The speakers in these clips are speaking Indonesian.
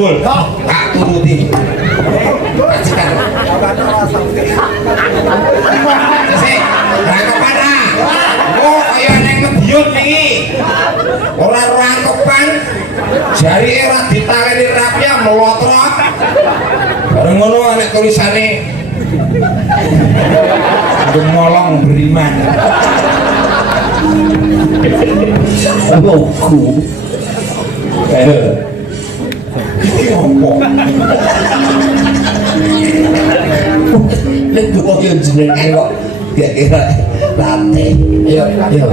tak turuti majikan sih rangkepan oh kaya neng ngebyut nih orang rangkepan jari era ditangani rapnya melotrot bareng ngono anak tulisannya gemolong beriman logo iki opo lek kok yo jenengan kok gak kira late yo yo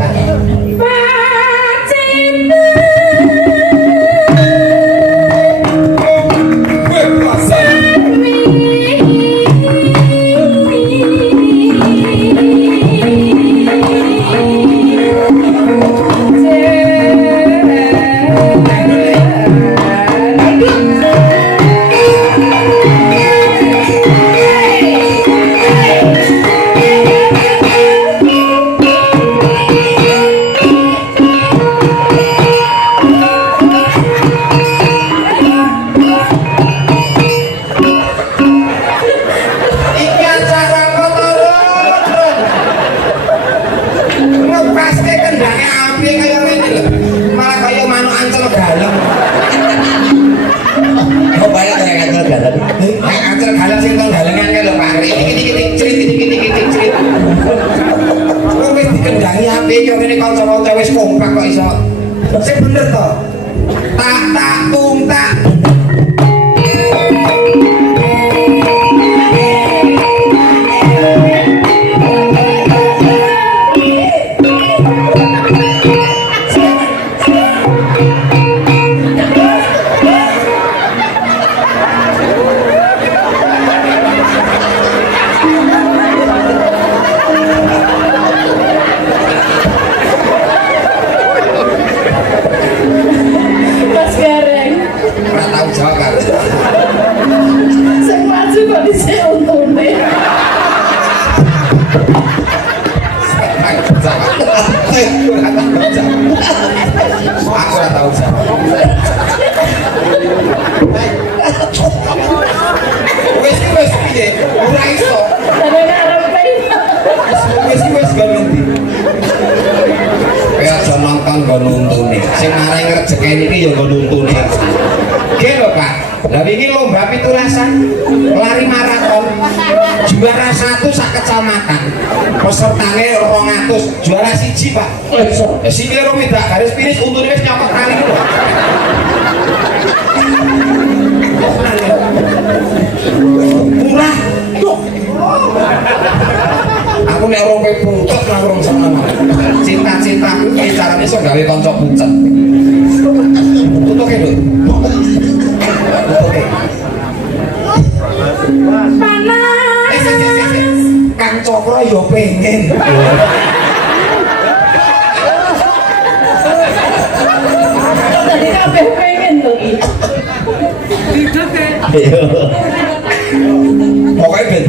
pokoknya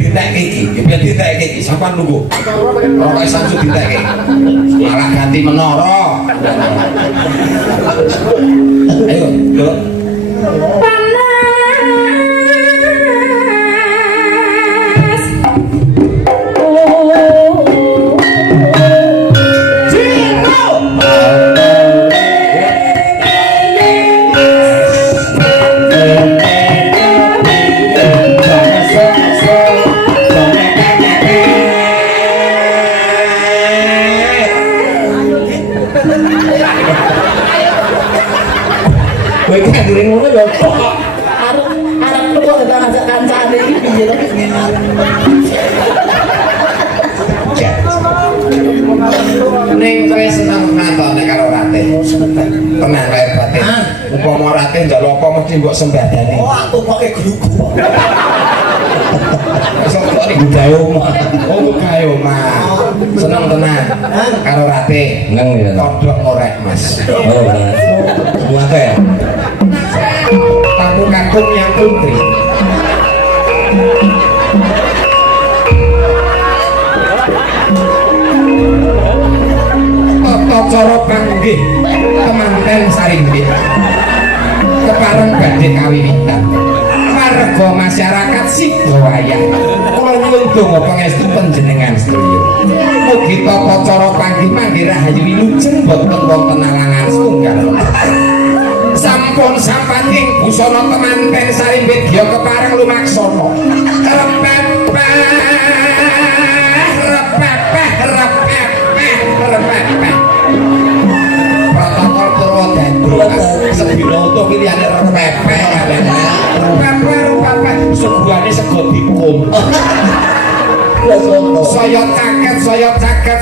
biar ditek iki sampean nunggu pokoknya samsu ditek malah ganti menara ayo yuk ning kowe seneng nonton karo Ratih tenang kae batin upama Ratih njaluk apa mesti mbok sembadani oh aku pokoke grugu sok kok gawe omah oh gawe omah seneng tenan karo Ratih seneng ya kodhok ngorek Mas oh kuwate ya tamu kangkung yang putri cara panggih temanten saring kepareng badhe kawiwitan warga masyarakat Sidowayah kula nyuwun donga pangestu panjenengan sedaya mugi tata cara panggih manggih rahayu wilujeng boten wonten alangan setunggal sampun sampaning busana temanten sarimbedya kepareng lumaksana protokol Purwodadi sebina utuh pilihane repepeh sebuahnya sego dikum saya caket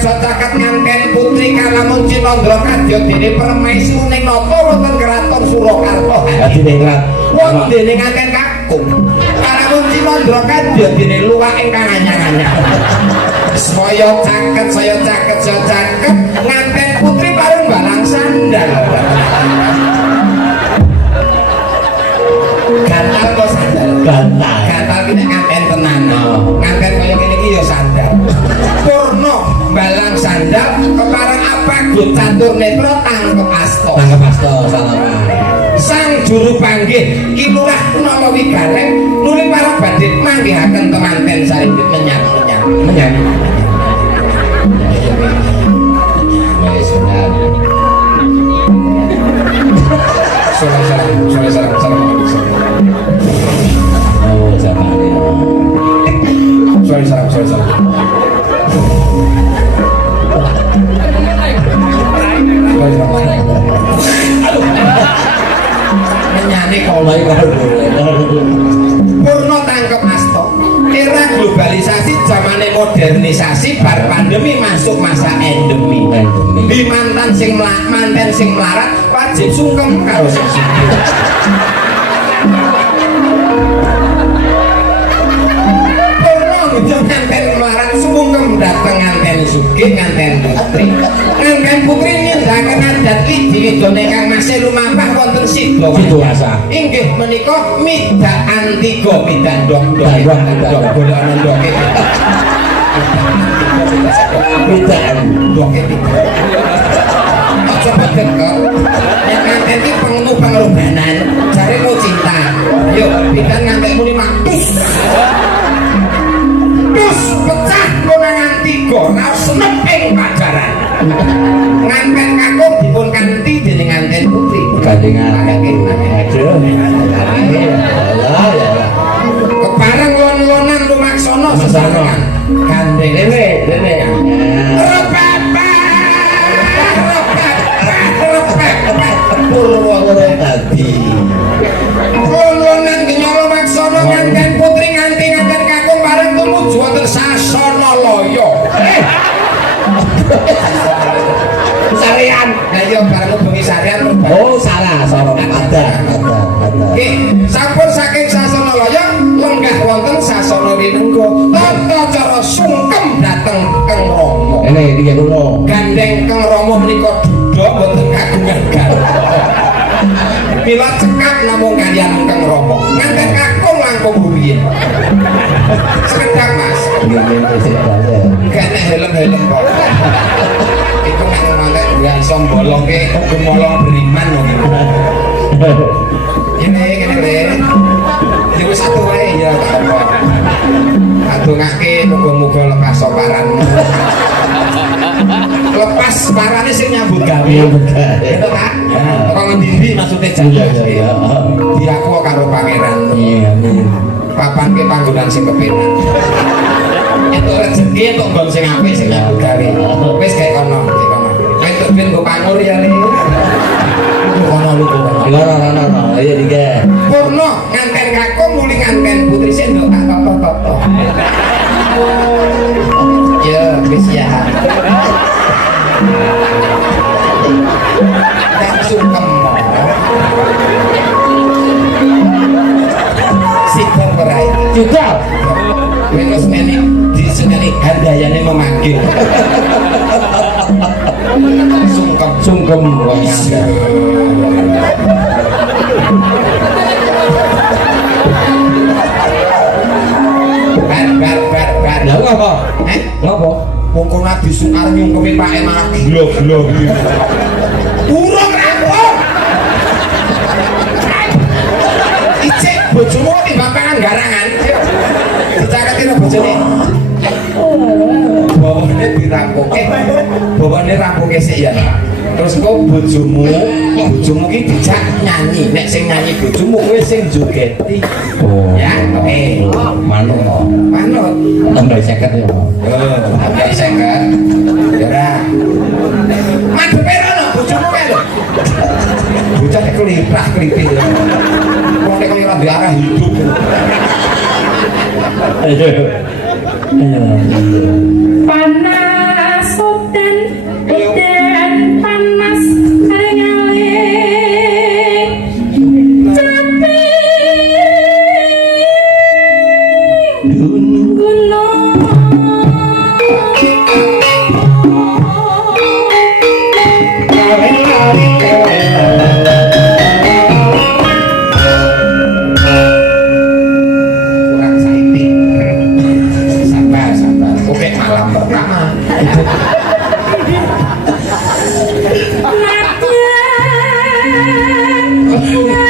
nganten putri Kalamun Cinandra kadya dene permaisuri ning napa wonten kraton Surakarta wonten dene nganten kakung Kalamun Cinandra kadya dene luwak ingkang anyar-anyar saya caket nganten putri bareng balang sandal gatal kok sandal gatal ki nek nganten tenan nganten kaya ngene iki ya sandal purna balang sandal kepareng apa gut catur netra tangkep asta salaman sang juru panggih Ki Lurah nama Wigaleng nuli para badhe manggihaken temanten saripit menyang wis benar salam oh jangan sorry menyane kolai purna tangkep asta era globalisasi zamane modernisasi bar pandemi masuk masa endemi di mantan sing melarat wajib sungkem karo sing sugih purna nganten melarat sungkem dateng nganten sugih nganten putri nindakaken adat widodone Kang Mas lumampah wonten Sidowayah inggih menika midak antiga midak ndok golek ndoke midak ndoke aja bedek kok nek nganten iki pengorbanan jare kok cinta yo pitan ngantek muni maktus pecah konangan 3 raos senep ing pacaran nganten kakung dipun kanthi dening nganten putri kepareng lon-lonan lumaksana sesarengan gandeng rene Purwodadi lon-lonan kenyala maksana nganten putri nganti nganten kakung bareng tumuju wonten Sasana Laya sarian ayo bareng bengi sarian oh salah sorong ada nggih sampun saking Sasana Laya lenggah wonten Sasana Winengga tata cara sungkem dhateng Kang Rama ngene iki ngono gandeng Kang Rama menika dudha mboten kagungan garwa bila cekap namung kaliyan Kang Rama nganten kakung langkung rumiyin sekedap Mas enggak nek helm kok iku nek mangke biasa bolongke gemolong beriman lho ini ya wis satu wae ya tak apa atungake muga-muga lepas soparan lepas parane sing nyambut gawe itu Pak kok ngendi maksude jelas ya aku karo pangeran papan ke panggonan sing kepenak itu rezeki itu nggon sing apik sing nyambut gawe wis kae kono entuk ben go pangur ya iki kono lu ayo diga purna nganten kakung muli nganten putri sing ndok tak toto ya wis ya tak sungkem sikap berai juga menos ini disengani handayane memanggil sungkem wong anda bar lha apa ngopo wong kok Nabi Sukar nyungkemi pake malah gelo-gelo urung rampung bojomu timbang pangan garangan. Percaya kira bojone. Bawane dirampuke. Bawane rampuke sik ya. Terus kok bojomu ki dijak nyanyi. Nek sing nyanyi bojomu kowe sing jogeti. Oh. Ya, oke. Manut. Manut. Tambah 50 ya. Tambah 50. Ya ora. Madhepe rono bojomu kae lho. Bocah keliprak-kelipir. Wong nek kaya di arah hidup. Ayo. Panas udan panas ngalih capek gunung Kurang saiki. Sabar. Oke, malam pertama. Nadia